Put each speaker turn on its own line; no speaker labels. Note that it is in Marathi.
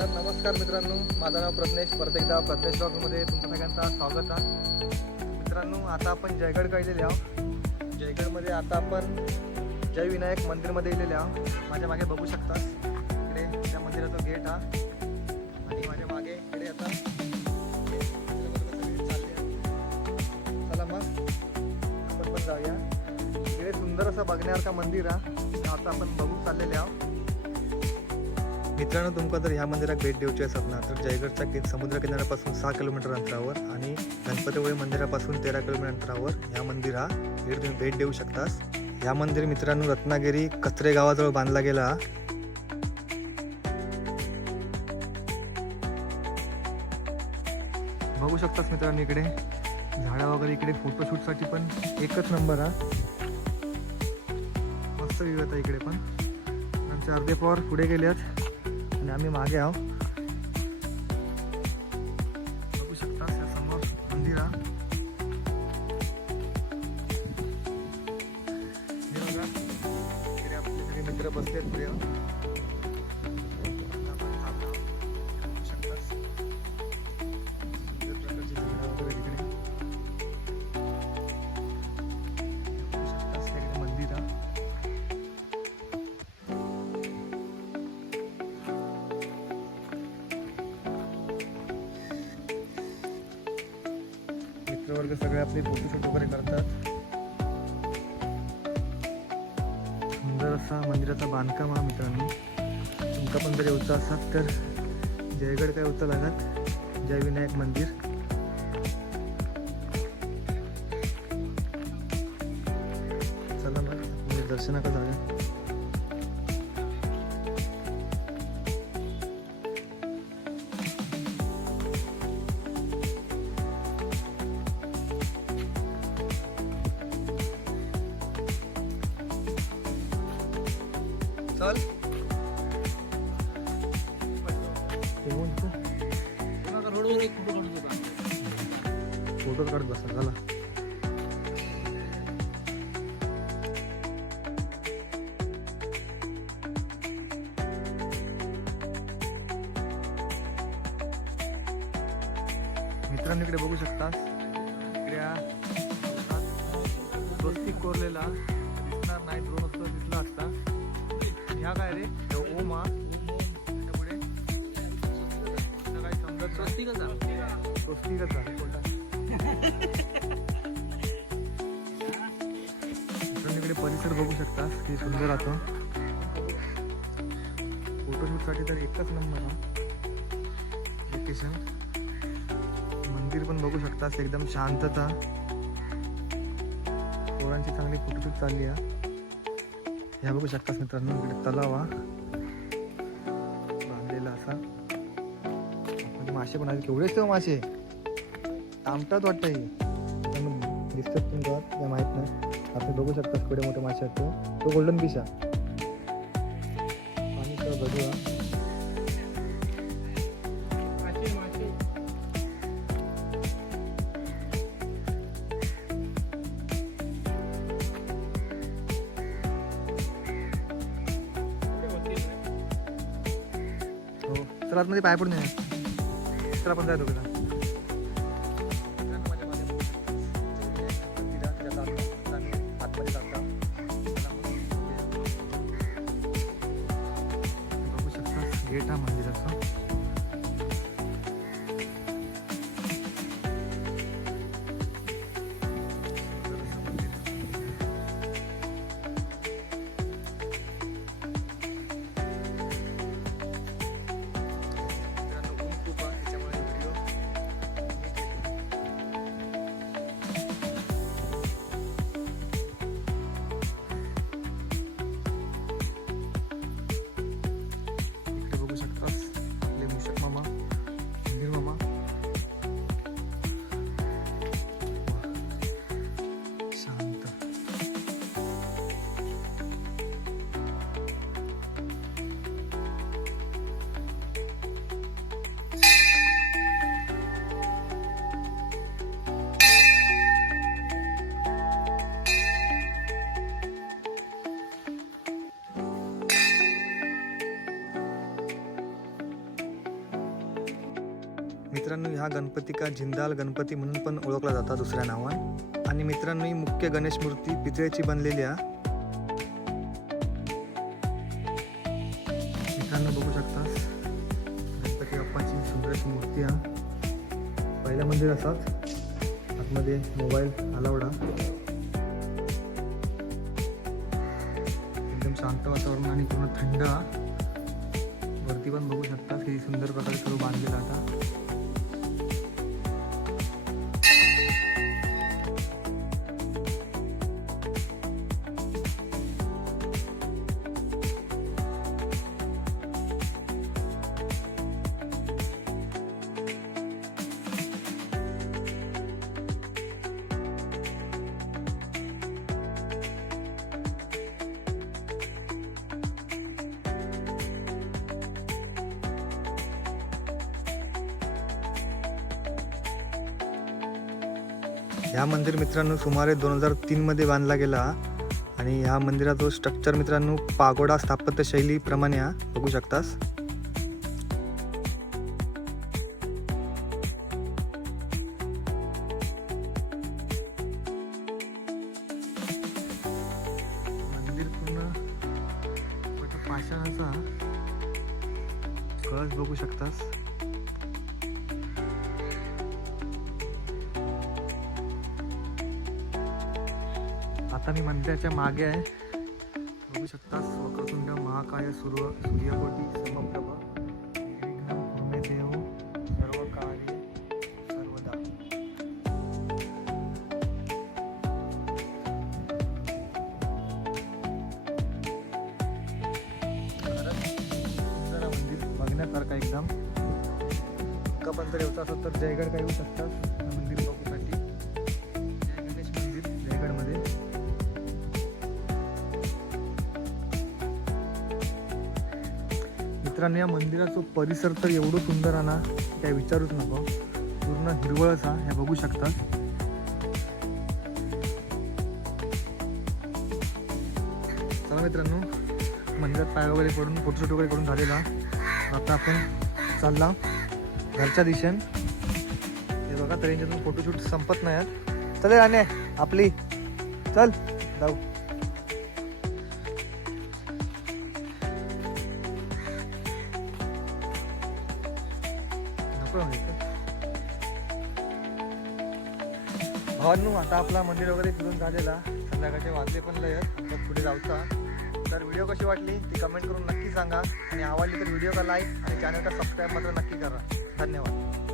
तर नमस्कार मित्रांनो. माझं नाव प्रज्ञेश परत एकदा प्रज्ञेश ब्लॉगमध्ये तुमच्या सगळ्यांचा स्वागत आहे. मित्रांनो आता आपण जयगड गेलेले आहोत. जयगडमध्ये आता आपण जयविनायक मंदिरमध्ये गेलेले आहोत. माझ्या मागे बघू शकता. इकडे त्या मंदिराचा गेट हा. आणि माझ्या मागे इकडे आता चला मग. आपण पण जाऊया. इकडे सुंदर असं बघण्यासारखं मंदिर हा आता आपण बघू चाललेले आहोत. मित्रांनो तुमका जर ह्या मंदिरात भेट देऊची असत ना. तर जयगडचा कि समुद्र किनाऱ्यापासून सहा किलोमीटर अंतरावर आणि गणपतीपुळे मंदिरापासून तेरा किलोमीटर अंतरावर ह्या मंदिर हा इकडे तुम्ही भेट देऊ शकतास. ह्या मंदिर मित्रांनो रत्नागिरी कचरे गावाजवळ बांधला गेला. बघू शकतास मित्रांनो इकडे. झाडं वगैरे इकडे फोटोशूटसाठी पण एकच नंबर हा. मस्त व्यू आहे इकडे पण. आमचे अर्धे पॉवर पुढे गेले आहेत आणि आम्ही मागे आहोत. बघू शकता त्या समोर मंदिर हे बघा आपले सगळे मित्र बसलेत पुढे. मित्रवर्ग सगळे आपले फोटोशूट वगैरे करतात. सुंदर असा मंदिराचा बांधकाम हा मित्रांनो. तुमका पण जर येऊचं असाल तर जयगड काय होतं लागत? जय विनायक मंदिर. चला मग म्हणजे दर्शनाका जाऊया. चल. रोडवर एक फोटो काढत बसा झाला मित्रांनो इकडे बघू शकतास इकडे स्वस्तिक कोरलेला. दिसणार नाही ड्रोन असतो दिसला असता ह्या काय रे? ओम. हा त्याच्यापुढे काही समजत इकडे परिसर बघू शकता. की सुंदर राहतो. फोटोशूटसाठी तर एकच नंबर हा. लोकेशन मंदिर पण बघू शकतास. एकदम शांतता. पोरांची चांगली फोटोशूट चालली आहे. ह्या बघू शकतास मित्रांनो इकडे तलाव हा. बांधलेला असा. म्हणजे मासे पण आहेत. केवढेच तेव्हा हो मासे? तामटात वाटतं हे दिसतात तुमच्या काय माहीत नाही. आपण बघू शकता केवढे मोठे मासे आहेत तो. गोल्डन पिशा हा. बघूया. सगळं तर आतमध्ये पाय पडून ये तर आपण जायचो का बघू गेट हा मंदिराचा. मित्रांनो ह्या गणपती का जिंदाल गणपती म्हणून पण ओळखला जातात दुसऱ्या नावान आणि मित्रांनो ही मुख्य गणेश मूर्ती पितळेची बनलेली आहे. मित्रांनो बघू शकता. गणपती बाप्पाची सुंदर अशी मूर्ती आहे. पहिलं मंदिर असाच आतमध्ये मोबाईल अलावडा एकदम शांत वातावरण आणि पूर्ण थंड वरती पण बघू शकता किती सुंदर प्रकारे सर्व बांधलेलं आता. ह्या मंदिर मित्रांनो सुमारे दोन हजार तीनमध्ये बांधला गेला आणि ह्या मंदिराचं स्ट्रक्चर मित्रांनो पागोडा स्थापत्य शैलीप्रमाणे हा बघू शकतास. मंदिर पूर्ण पाषाणाचा कळस बघू शकतास. आता मी मंदिराच्या मागे आहे. बघू शकता वक्रतुंड महाकाय सूर्य सूर्यकोटी समप्रभा निर्विघ्नं सर्व सर्वदा. मंदिर एकदम. का पण जर येऊचं असेल तर जयगड काही येऊ शकतात. मंदिर बघू. मित्रांनो या मंदिराचा परिसर तर एवढं सुंदर आहे ना काय विचारूच नको. पूर्ण हिरवळच हा हे बघू शकतात चला मित्रांनो मंदिरात पाय वगैरे पडून फोटोशूट वगैरे करून झालेला. आता आपण चालला घरच्या दिशेन. हे बघा तर यांच्यातून फोटोशूट संपत नाही आहेत. चल आणि आपली. चल जाऊ. भावांनो आता आपला मंदिर वगैरे फिरून झालेला. संध्याकाळचे वाजले पण लय तर पुढे जाऊचा तर व्हिडिओ कशी वाटली ती कमेंट करून नक्की सांगा. आणि आवडली तर व्हिडिओला लाईक आणि चॅनलला सबस्क्राईब मात्र नक्की करा. धन्यवाद.